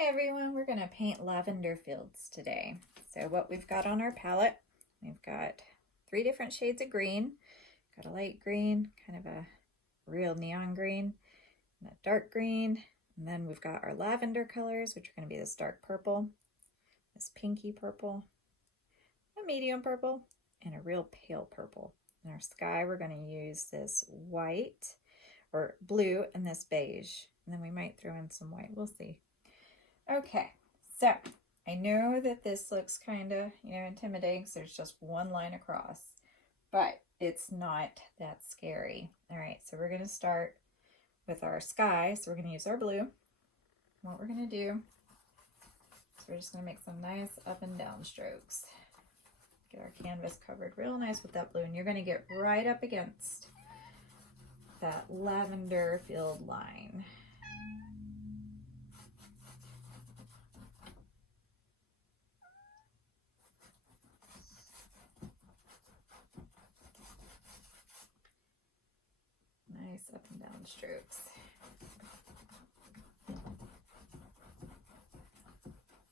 Hi everyone, we're going to paint Lavender Fields today. So what we've got on our palette, we've got 3 different shades of green. Got a light green, kind of a real neon green, and a dark green. And then we've got our lavender colors, which are going to be this dark purple, this pinky purple, a medium purple, and a real pale purple. In our sky, we're going to use this white or blue and this beige. And then we might throw in some white, we'll see. Okay, so I know that this looks kind of, intimidating because there's just one line across, but it's not that scary. All right, so we're going to start with our sky. So we're going to use our blue. What we're going to do is we're just going to make some nice up and down strokes. Get our canvas covered real nice with that blue, and you're going to get right up against that lavender field line. Nice up and down strokes.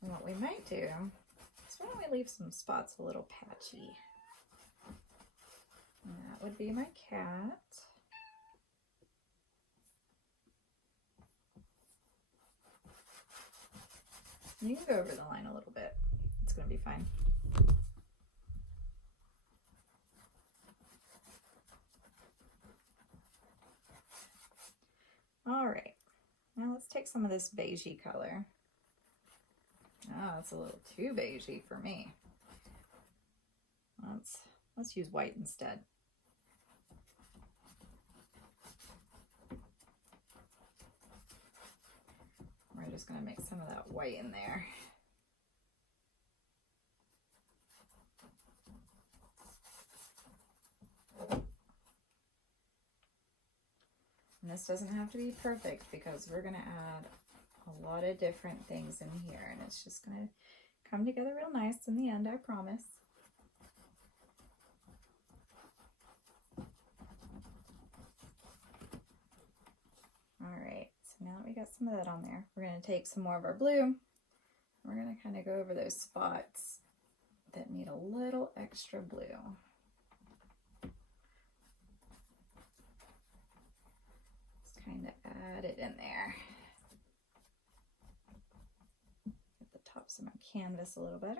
And what we might do is why don't we leave some spots a little patchy. And that would be my cat. You can go over the line a little bit. It's going to be fine. All right, now let's take some of this beigey color. Oh, it's a little too beigey for me. Let's use white instead. We're just going to mix some of that white in there. And this doesn't have to be perfect because we're going to add a lot of different things in here, and it's just going to come together real nice in the end, I promise. All right, so now that we got some of that on there, we're going to take some more of our blue. We're going to kind of go over those spots that need a little extra blue. Just kind of add it in there. Get the tops of my canvas a little better.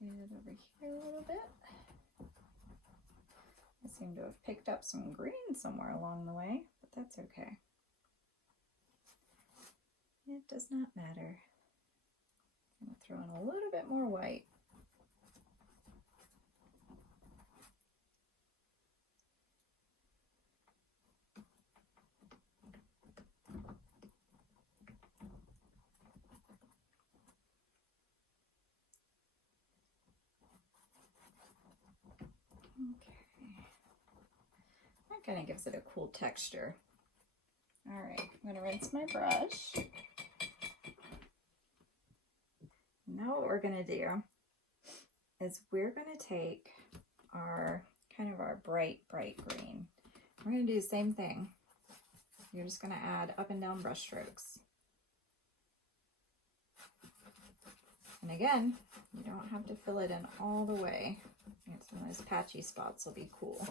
Get it over here a little bit. I seem to have picked up some green somewhere along the way, but that's okay. It does not matter. I'm going to throw in a little bit more white. Okay. That kind of gives it a cool texture. All right, I'm going to rinse my brush. Now what we're going to do is we're going to take our bright green. We're going to do the same thing. You're just going to add up and down brush strokes. And again, you don't have to fill it in all the way. Some of those patchy spots will be cool.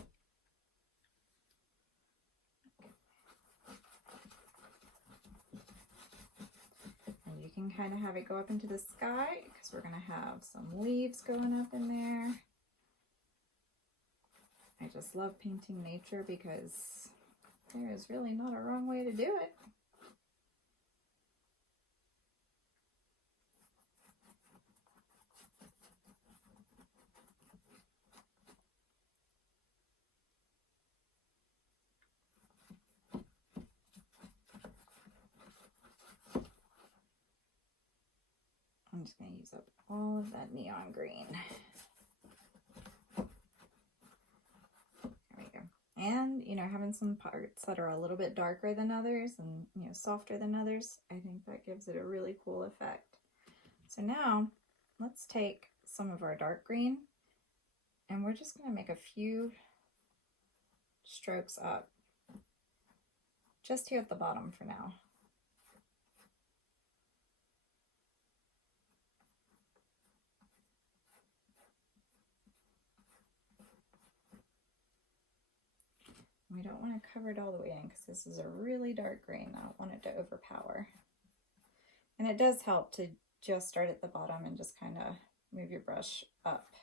And you can kind of have it go up into the sky because we're going to have some leaves going up in there. I just love painting nature because there is really not a wrong way to do it. I'm just going to use up all of that neon green. There we go. And, having some parts that are a little bit darker than others and, softer than others, I think that gives it a really cool effect. So now, let's take some of our dark green, and we're just going to make a few strokes up just here at the bottom for now. We don't want to cover it all the way in because this is a really dark green. I don't want it to overpower. And it does help to just start at the bottom and just kind of move your brush up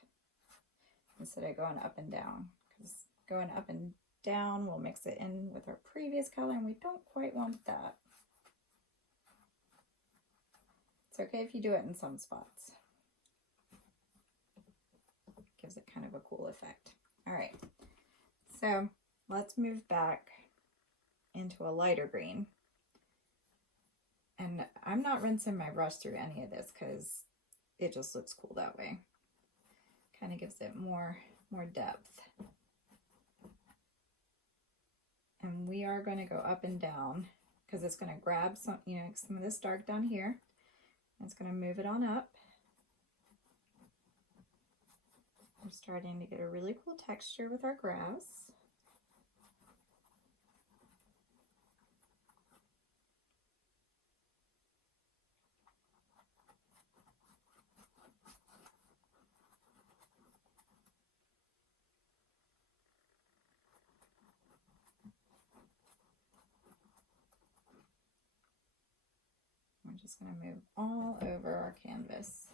instead of going up and down, because going up and down will mix it in with our previous color and we don't quite want that. It's okay if you do it in some spots. Gives it kind of a cool effect. All right, so let's move back into a lighter green. And I'm not rinsing my brush through any of this because it just looks cool that way. Kind of gives it more depth. And we are going to go up and down because it's going to grab some of this dark down here. And it's going to move it on up. We're starting to get a really cool texture with our grass. We're just going to move all over our canvas.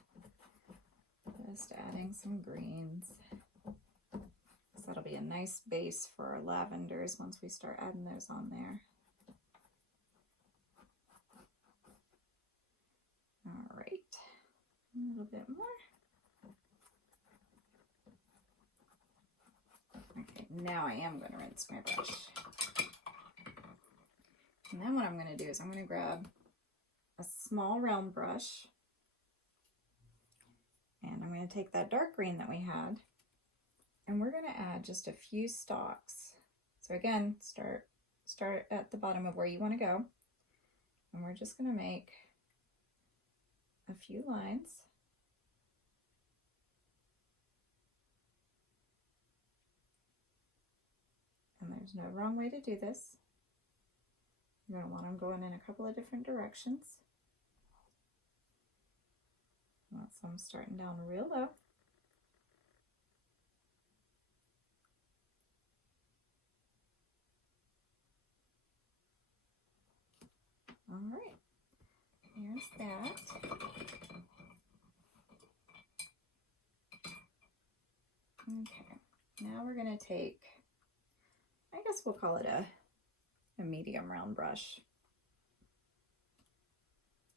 Just adding some greens. So that'll be a nice base for our lavenders once we start adding those on there. All right, a little bit more. Okay, now I am going to rinse my brush. And then what I'm going to do is I'm going to grab a small round brush, and I'm going to take that dark green that we had, and we're going to add just a few stalks. So again, start at the bottom of where you want to go, and we're just going to make a few lines. And there's no wrong way to do this. You're going to want them going in a couple of different directions. Want some starting down real low. All right, here's that. Okay, now we're going to take, I guess we'll call it a medium round brush.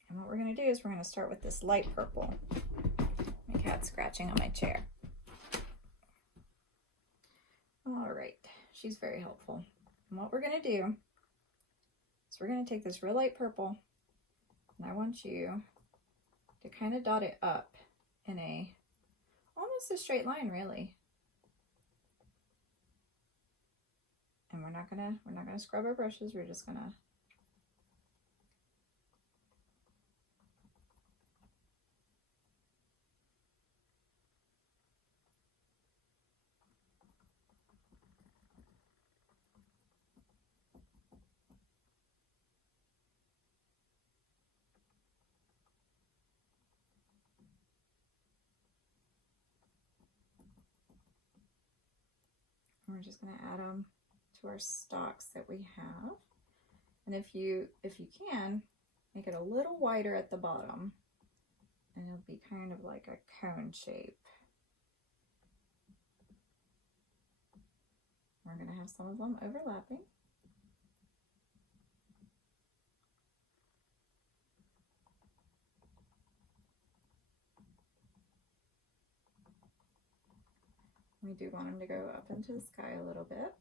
And what we're going to do is we're going to start with this light purple. My cat's scratching on my chair. All right, she's very helpful. And what we're going to do is we're going to take this real light purple, and I want you to kind of dot it up in almost a straight line, really. And we're not gonna scrub our brushes. We're just gonna add them to our stalks that we have. And if you can, make it a little wider at the bottom, and it'll be kind of like a cone shape. We're going to have some of them overlapping. We do want them to go up into the sky a little bit.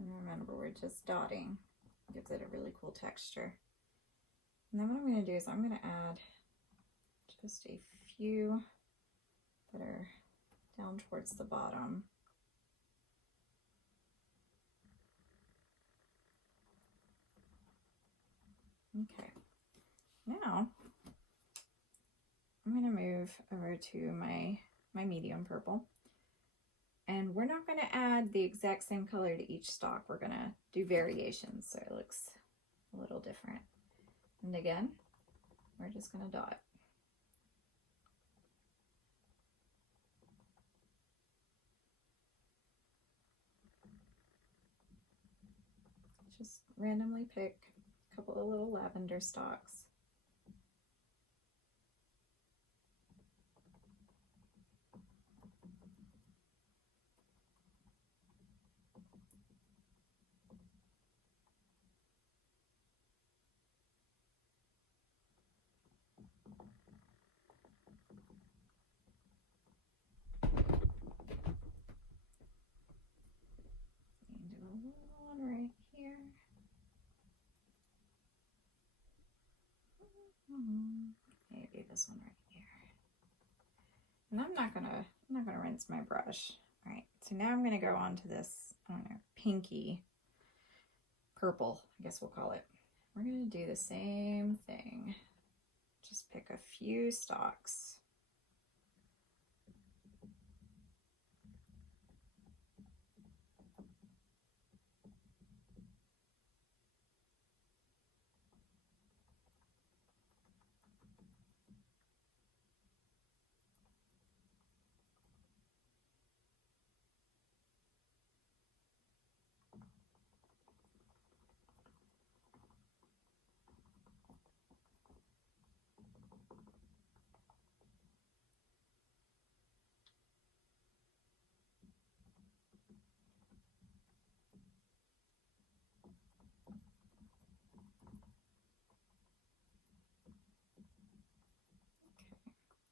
And remember, we're just dotting. Gives it a really cool texture. And then what I'm going to do is I'm going to add just a few that are down towards the bottom. Okay, now I'm going to move over to my medium purple. And we're not going to add the exact same color to each stalk. We're going to do variations so it looks a little different. And again, we're just going to dot. Just randomly pick a couple of little lavender stalks. And do a little one right here. Maybe this one right here. And I'm not gonna rinse my brush. All right, so now I'm gonna go on to this, I don't know, pinky purple, I guess we'll call it. We're gonna do the same thing. Just pick a few stalks.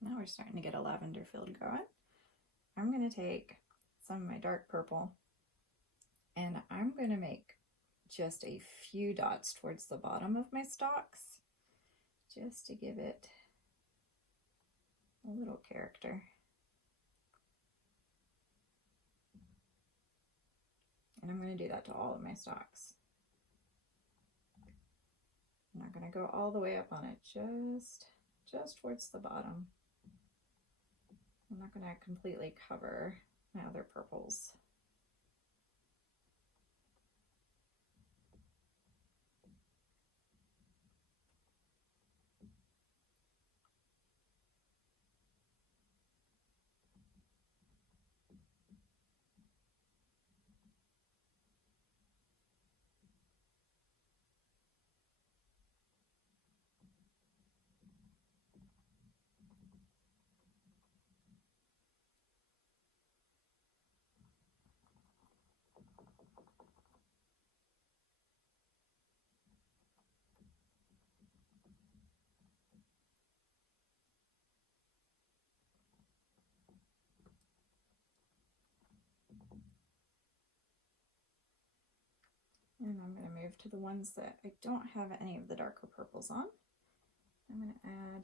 Now we're starting to get a lavender field going. I'm going to take some of my dark purple and I'm going to make just a few dots towards the bottom of my stalks just to give it a little character. And I'm going to do that to all of my stalks. I'm not going to go all the way up on it, just towards the bottom. I'm not going to completely cover my other purples. And I'm going to move to the ones that I don't have any of the darker purples on. I'm going to add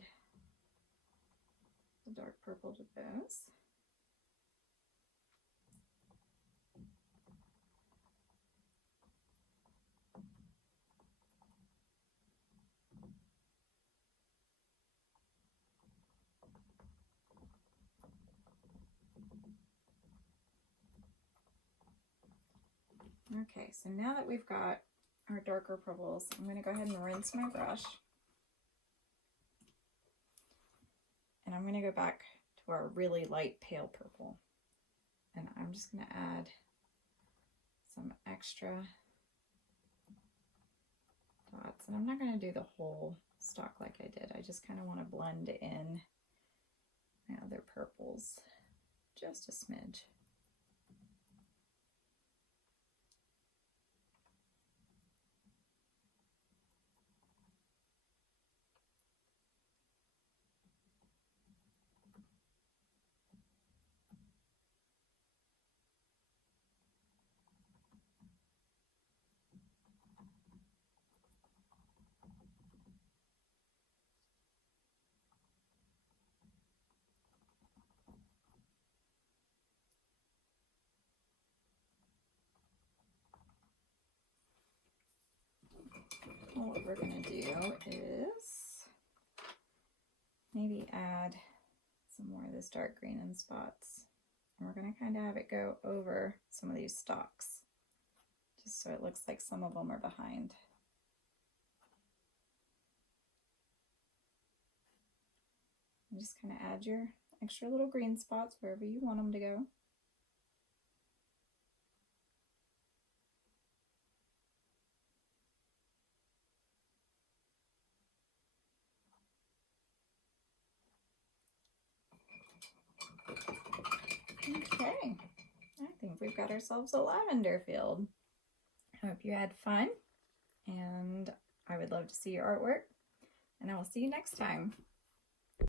the dark purple to those. Okay, so now that we've got our darker purples, I'm going to go ahead and rinse my brush. And I'm going to go back to our really light pale purple. And I'm just going to add some extra dots. And I'm not going to do the whole stalk like I did. I just kind of want to blend in my other purples just a smidge. Well, what we're going to do is maybe add some more of this dark green in spots. And we're going to kind of have it go over some of these stalks, just so it looks like some of them are behind. And just kind of add your extra little green spots wherever you want them to go. Okay, I think we've got ourselves a lavender field. I hope you had fun, and I would love to see your artwork, and I will see you next time.